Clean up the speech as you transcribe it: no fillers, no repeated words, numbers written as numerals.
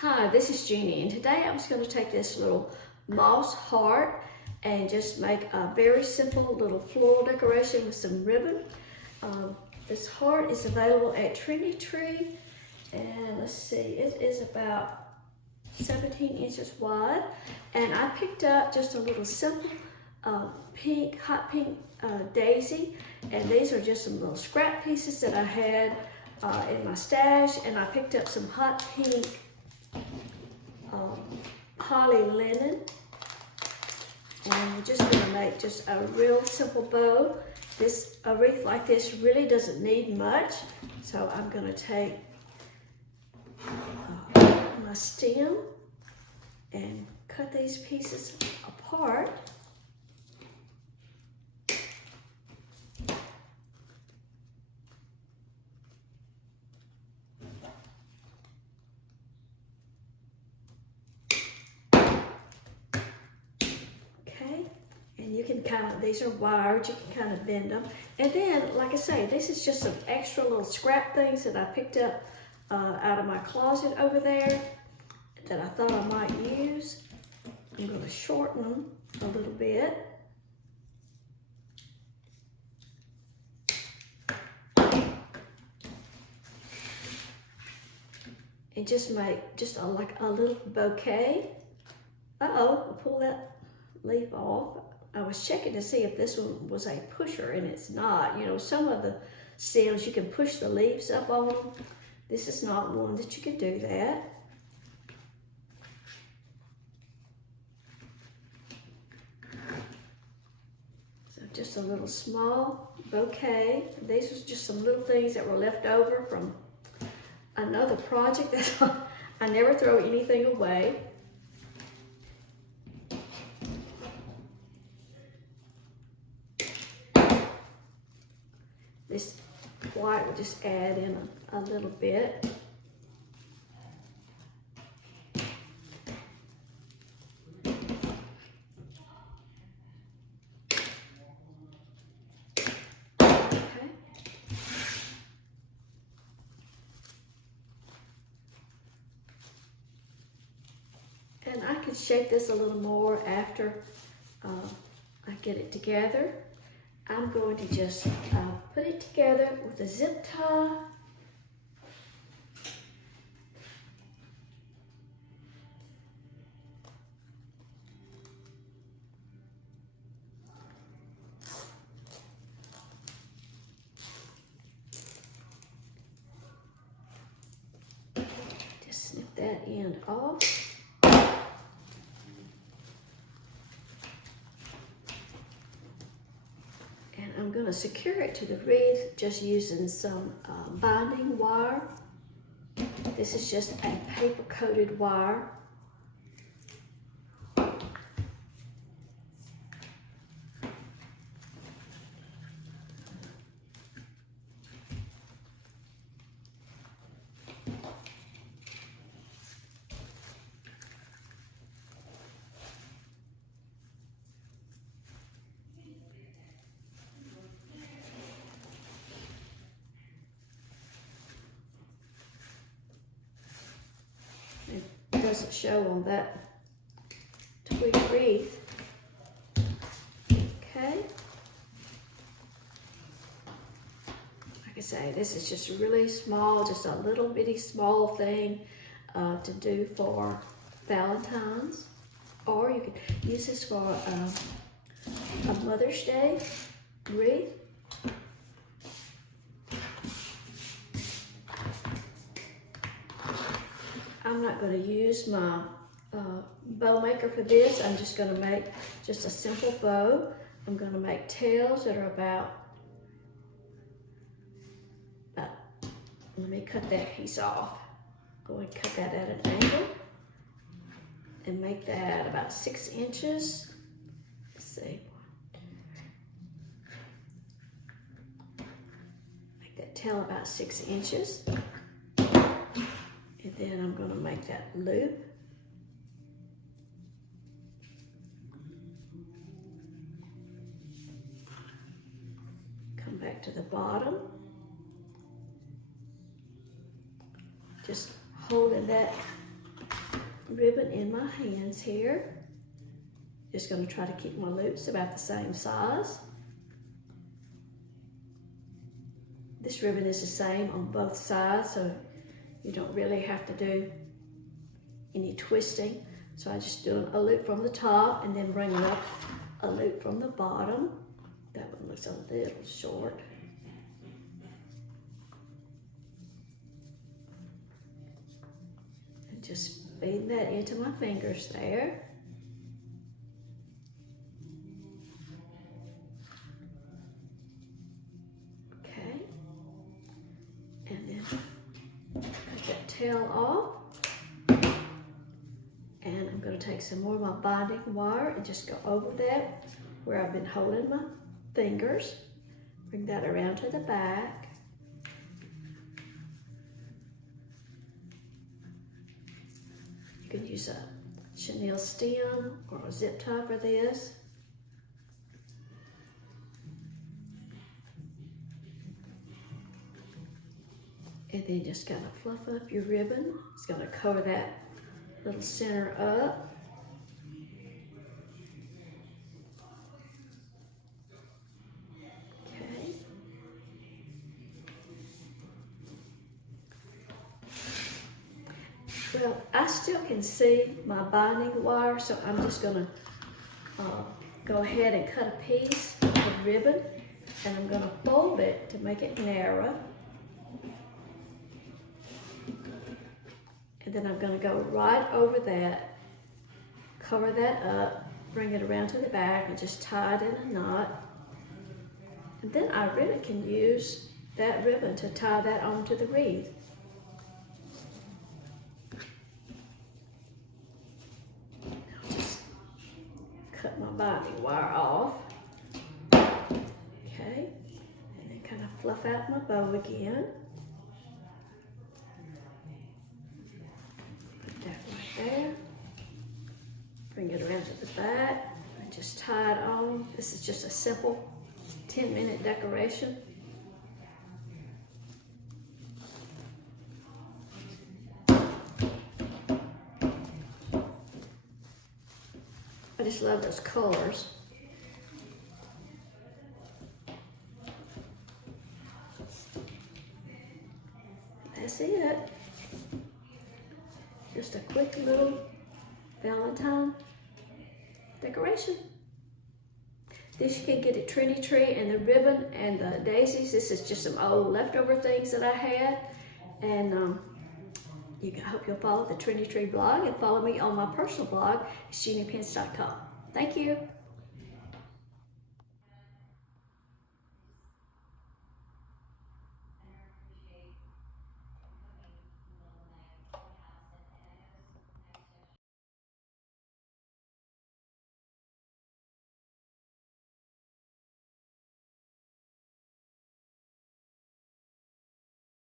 Hi, this is Jeannie, and today I was going to take this little moss heart and just make a very simple little floral decoration with some ribbon. This heart is available at Trendy, and let's see, it is about 17 inches wide, and I picked up just a little simple hot pink daisy, and these are just some little scrap pieces that I had in my stash, and I picked up some hot pink holly linen, and we're just going to make just a real simple bow. A wreath like this really doesn't need much, so I'm going to take my stem and cut these pieces apart. And you can these are wired, you can kind of bend them. And then, like I say, this is just some extra little scrap things that I picked up out of my closet over there that I thought I might use. I'm going to shorten them a little bit. And just make like a little bouquet. Uh-oh, pull that leaf off. I was checking to see if this one was a pusher, and it's not. You know, some of the stems you can push the leaves up on them. This is not one that you can do that. So just a little small bouquet. These are just some little things that were left over from another project. I never throw anything away. This white will just add in a little bit. Okay. And I can shape this a little more after I get it together. I'm going to just put it together with a zip tie. Just snip that end off. I'm going to secure it to the wreath just using some binding wire. This is just a paper coated wire. It doesn't show on that twig wreath. Okay. Like I say, this is just really small, just a little bitty small thing to do for Valentine's, or you can use this for a Mother's Day wreath. I'm not going to use my bow maker for this. I'm just going to make just a simple bow. I'm going to make tails that are about, let me cut that piece off. Go and cut that at an angle and make that about 6 inches. Let's see. Make that tail about 6 inches. And then I'm going to make that loop. Come back to the bottom. Just holding that ribbon in my hands here. Just going to try to keep my loops about the same size. This ribbon is the same on both sides, so you don't really have to do any twisting. So I just do a loop from the top and then bring up a loop from the bottom. That one looks a little short. And just feed that into my fingers there. Okay. And then cut that tail off. And I'm going to take some more of my binding wire and just go over that where I've been holding my fingers. Bring that around to the back. You can use a chenille stem or a zip tie for this. And then just kind of fluff up your ribbon. It's going to cover that little center up. Okay. Well, I still can see my binding wire, so I'm just going to go ahead and cut a piece of ribbon, and I'm going to fold it to make it narrow. And then I'm going to go right over that, cover that up, bring it around to the back, and just tie it in a knot. And then I really can use that ribbon to tie that onto the wreath. I'll just cut my binding wire off. Okay, and then kind of fluff out my bow again. There. Bring it around to the back and just tie it on. This is just a simple 10-minute decoration. I just love those colors. That's it. Just a quick little Valentine decoration. This you can get at Trendy and the ribbon and the daisies. This is just some old leftover things that I had. And I hope you'll follow the Trendy blog and follow me on my personal blog, it's JeanniePence.com. Thank you.